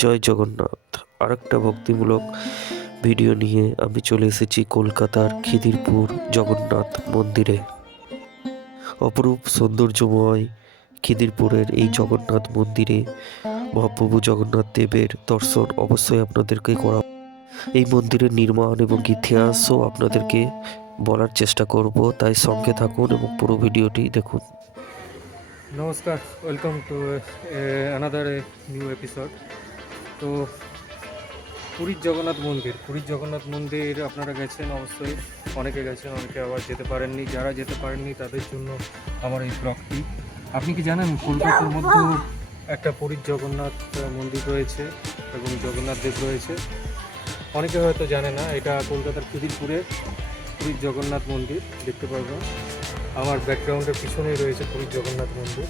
জয় জগন্নাথ। আরেকটা ভক্তিমূলক ভিডিও নিয়ে আমি চলে এসেছি কলকাতার খিদিরপুর জগন্নাথ মন্দিরে। অপরূপ সৌন্দর্যময় খিদিরপুরের এই জগন্নাথ মন্দিরে মহাপ্রভু জগন্নাথ দেবের দর্শন অবশ্যই আপনাদেরকে করা এই মন্দিরের নির্মাণ এবং ইতিহাসও আপনাদেরকে বলার চেষ্টা করব, তাই সঙ্গে থাকুন এবং পুরো ভিডিওটি দেখুন। নমস্কার welcome to another new episode তো পুরীর জগন্নাথ মন্দির, পুরীর জগন্নাথ মন্দির আপনারা গেছেন অবশ্যই, অনেকে গেছেন, অনেকে আবার যেতে পারেননি, যারা যেতে পারেননি তাদের জন্য আমার এই ব্লগটি আপনি কি জানেন কলকাতার মধ্যে একটা পুরীর জগন্নাথ মন্দির রয়েছে এবং জগন্নাথ দেব রয়েছে? অনেকে হয়তো জানে না, এটা কলকাতার খিদিরপুরের পুরীর জগন্নাথ মন্দির, দেখতে পারবেন। আমার ব্যাকগ্রাউন্ডের পিছনেই রয়েছে পুরীর জগন্নাথ মন্দির।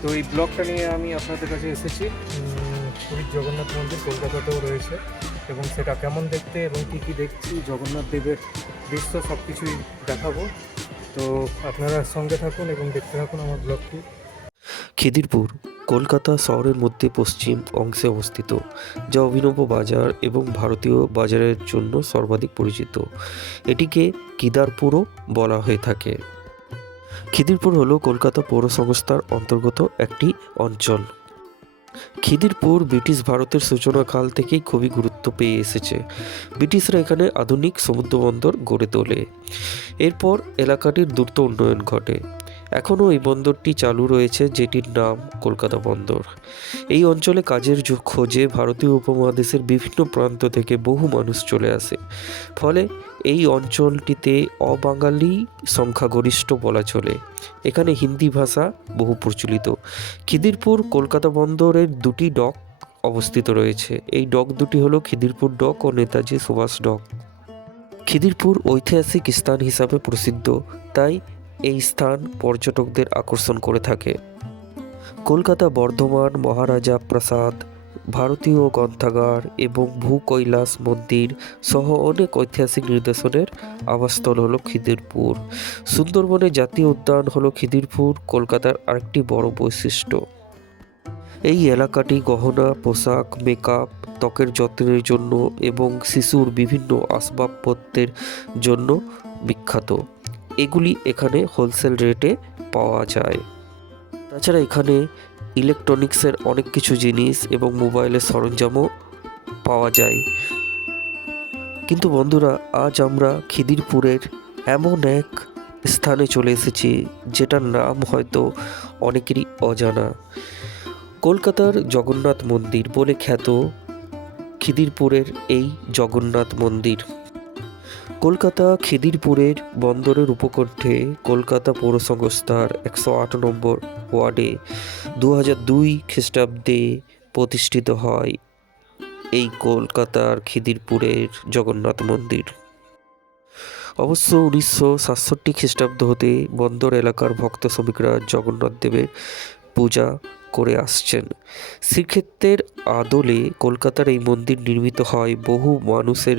তো এই ব্লগটা নিয়ে আমি আপনাদের কাছে এসেছি। পুরীর জগন্নাথ মন্দির কলকাতাতেও রয়েছে এবং সেটা কেমন দেখতে এবং কী কী দেখছি, জগন্নাথ দেবের দৃশ্য সব কিছুই দেখাবো। তো আপনারা সঙ্গে থাকুন এবং দেখতে থাকুন আমার ব্লগটি। খিদিরপুর, কলকাতা শহরের মধ্যে পশ্চিম অংশে অবস্থিত, যা অভিনব বাজার এবং ভারতীয় বাজারের জন্য সর্বাধিক পরিচিত। এটিকে কিদারপুরও বলা হয়ে থাকে। খিদিরপুর হল কলকাতা পৌরসংস্থার অন্তর্গত একটি অঞ্চল। খিদিরপুর ব্রিটিশ ভারতের সূচনাকাল থেকেই খুবই গুরুত্ব পেয়ে এসেছে। ব্রিটিশরা এখানে আধুনিক সমুদ্রবন্দর গড়ে তোলে। এরপর এলাকাটির দ্রুত উন্নয়ন ঘটে। এখনও এই বন্দরটি চালু রয়েছে, যেটির নাম কলকাতা বন্দর। এই অঞ্চলে কাজের খোঁজে ভারতীয় উপমহাদেশের বিভিন্ন প্রান্ত থেকে বহু মানুষ চলে আসে। ফলে এই অঞ্চলটিতে অবাঙালি সংখ্যাগরিষ্ঠ বলা চলে। এখানে হিন্দি ভাষা বহু প্রচলিত। খিদিরপুর কলকাতা বন্দরের দুটি ডক অবস্থিত রয়েছে। এই ডক দুটি হলো খিদিরপুর ডক ও নেতাজি সুভাষ ডক। খিদিরপুর ঐতিহাসিক স্থান হিসাবে প্রসিদ্ধ। তাই এই স্থান পর্যটকদের আকর্ষণ করে থাকে। কলকাতা বর্ধমান, মহারাজা প্রাসাদ, ভারতীয় গ্রন্থাগার এবং ভূকৈলাস মন্দির সহ অনেক ঐতিহাসিক নিদর্শনের আবাসস্থল হলো খিদিরপুর। সুন্দরবনের জাতীয় উদ্যান হলো খিদিরপুর, কলকাতার আরেকটি বড় বৈশিষ্ট্য। এই এলাকাটি গহনা, পোশাক, মেকআপ, ত্বকের যত্নের জন্য এবং শিশুর বিভিন্ন আসবাবপত্রের জন্য বিখ্যাত। এগুলি এখানে হোলসেল রেটে পাওয়া যায়। তাছাড়া এখানে ইলেকট্রনিক্সের অনেক কিছু জিনিস এবং মোবাইলের সরঞ্জামও পাওয়া যায়। কিন্তু বন্ধুরা, আজ আমরা খিদিরপুরের এমন এক স্থানে চলে এসেছি, যেটার নাম হয়তো অনেকেরই অজানা। কলকাতার জগন্নাথ মন্দির বলে খ্যাত খিদিরপুরের এই জগন্নাথ মন্দির। কলকাতা খিদিরপুরের বন্দরের উপকণ্ঠে কলকাতা পৌরসংস্থার একশো আট নম্বর ওয়ার্ডে দু হাজার দুই খ্রিস্টাব্দে প্রতিষ্ঠিত হয় এই কলকাতার খিদিরপুরের জগন্নাথ মন্দির। অবশ্য উনিশশো সাতষট্টি খ্রিস্টাব্দ হতে বন্দর এলাকার ভক্ত শ্রমিকরা জগন্নাথ দেবের পূজা করে আসছেন। শ্রীক্ষেত্রের আদলে কলকাতার এই মন্দির নির্মিত হয়। বহু মানুষের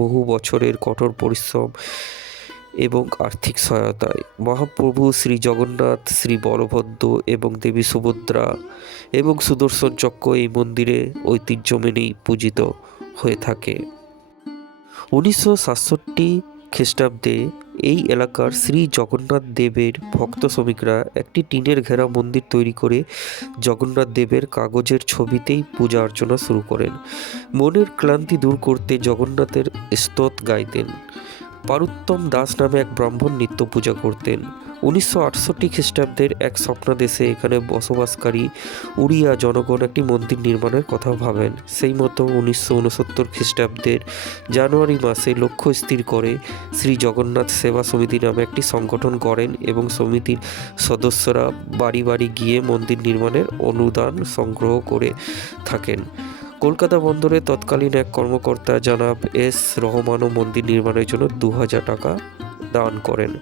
বহু বছরের কঠোর পরিশ্রম এবং আর্থিক সহায়তায়। মহাপ্রভু শ্রী জগন্নাথ, শ্রী বলভদ্র এবং দেবী সুভদ্রা এবং সুদর্শন চক্র এই মন্দিরে ঐতিহ্য মেনেই পূজিত হয়ে থাকে। উনিশশো সাতষট্টি খ্রিস্টাব্দে এই এলাকার শ্রী জগন্নাথ দেবের ভক্ত শ্রমিকরা একটি টিনের ঘেরা মন্দির তৈরি করে জগন্নাথ দেবের কাগজের ছবিতেই পূজা অর্চনা শুরু করেন। মনের ক্লান্তি দূর করতে জগন্নাথের স্তোত গাইতেন। পারুত্তম দাস নামে এক ব্রাহ্মণ নিত্য পূজা করতেন। উনিশশো আটষট্টি খ্রিস্টাব্দের এক স্বপ্নাদেশে এখানে বসবাসকারী উড়িয়া জনগণ একটি মন্দির নির্মাণের কথা ভাবেন। সেই মতো উনিশশো উনসত্তর খ্রিস্টাব্দের জানুয়ারি মাসে লক্ষ্য স্থির করে শ্রী জগন্নাথ সেবা সমিতি নামে একটি সংগঠন করেন এবং সমিতির সদস্যরা বাড়ি বাড়ি গিয়ে মন্দির নির্মাণের অনুদান সংগ্রহ করে থাকেন। কলকাতা বন্দরে তৎকালীন এক কর্মকর্তা জানাব এস রহমানও মন্দির নির্মাণের জন্য দু হাজার টাকা দান করেন।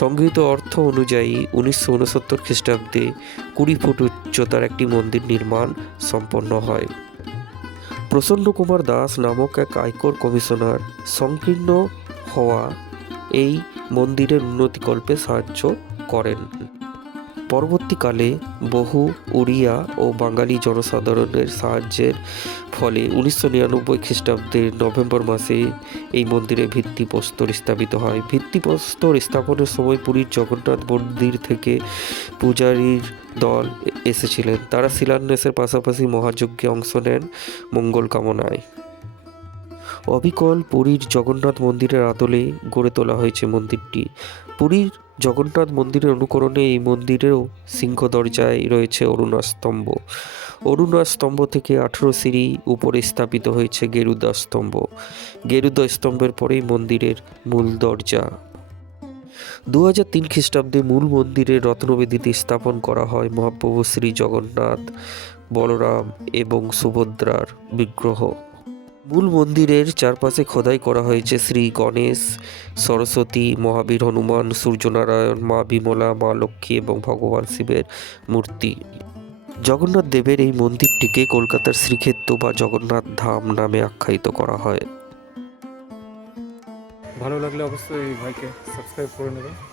সংগৃহীত অর্থ অনুযায়ী উনিশশো উনসত্তর খ্রিস্টাব্দে কুড়ি ফুট উচ্চতার একটি মন্দির নির্মাণ সম্পন্ন হয়। প্রসন্ন কুমার দাস নামক এক আয়কর কমিশনার সংকীর্ণ হওয়া এই মন্দিরের উন্নতিকল্পে সাহায্য করেন। পরবর্তীকালে বহু উড়িয়া ও বাঙালি জনসাধারণের সাহায্যের ফলে উনিশশো নিরানব্বই খ্রিস্টাব্দের নভেম্বর মাসে এই মন্দিরে ভিত্তিপ্রস্তর স্থাপিত হয়। ভিত্তিপ্রস্তর স্থাপনের সময় পুরীর জগন্নাথ মন্দির থেকে পূজারীর দল এসেছিলেন। তারা শিলান্যাসের পাশাপাশি মহাযজ্ঞে অংশ নেন মঙ্গল কামনায়। অবিকল পুরীর জগন্নাথ মন্দিরের আদলে গড়ে তোলা হয়েছে মন্দিরটি। পুরীর জগন্নাথ মন্দিরের অনুকরণে এই মন্দিরেও সিংহ দরজায় রয়েছে অরুণা স্তম্ভ। অরুণা স্তম্ভ থেকে আঠেরো সিঁড়ি উপরে স্থাপিত হয়েছে গেরুদা স্তম্ভ। গেরুদা স্তম্ভের পরেই মন্দিরের মূল দরজা। দু হাজার তিন খ্রিস্টাব্দে মূল মন্দিরের রত্নবেদিতে স্থাপন করা হয় মহাপ্রভু শ্রী জগন্নাথ, বলরাম এবং সুভদ্রার বিগ্রহ। মূল মন্দিরের চারপাশে খোদাই করা হয়েছে শ্রী গণেশ, সরস্বতী, মহাবীর হনুমান, সূর্যনারায়ণ, মা বিমলা, মা লক্ষ্মী এবং ভগবান শিবের মূর্তি। জগন্নাথ দেবের এই মন্দিরটিকে কলকাতার শ্রীক্ষেত্র বা জগন্নাথ ধাম নামে আখ্যায়িত করা হয়। ভালো লাগলে অবশ্যই ভাইকে সাবস্ক্রাইব করে নেবেন।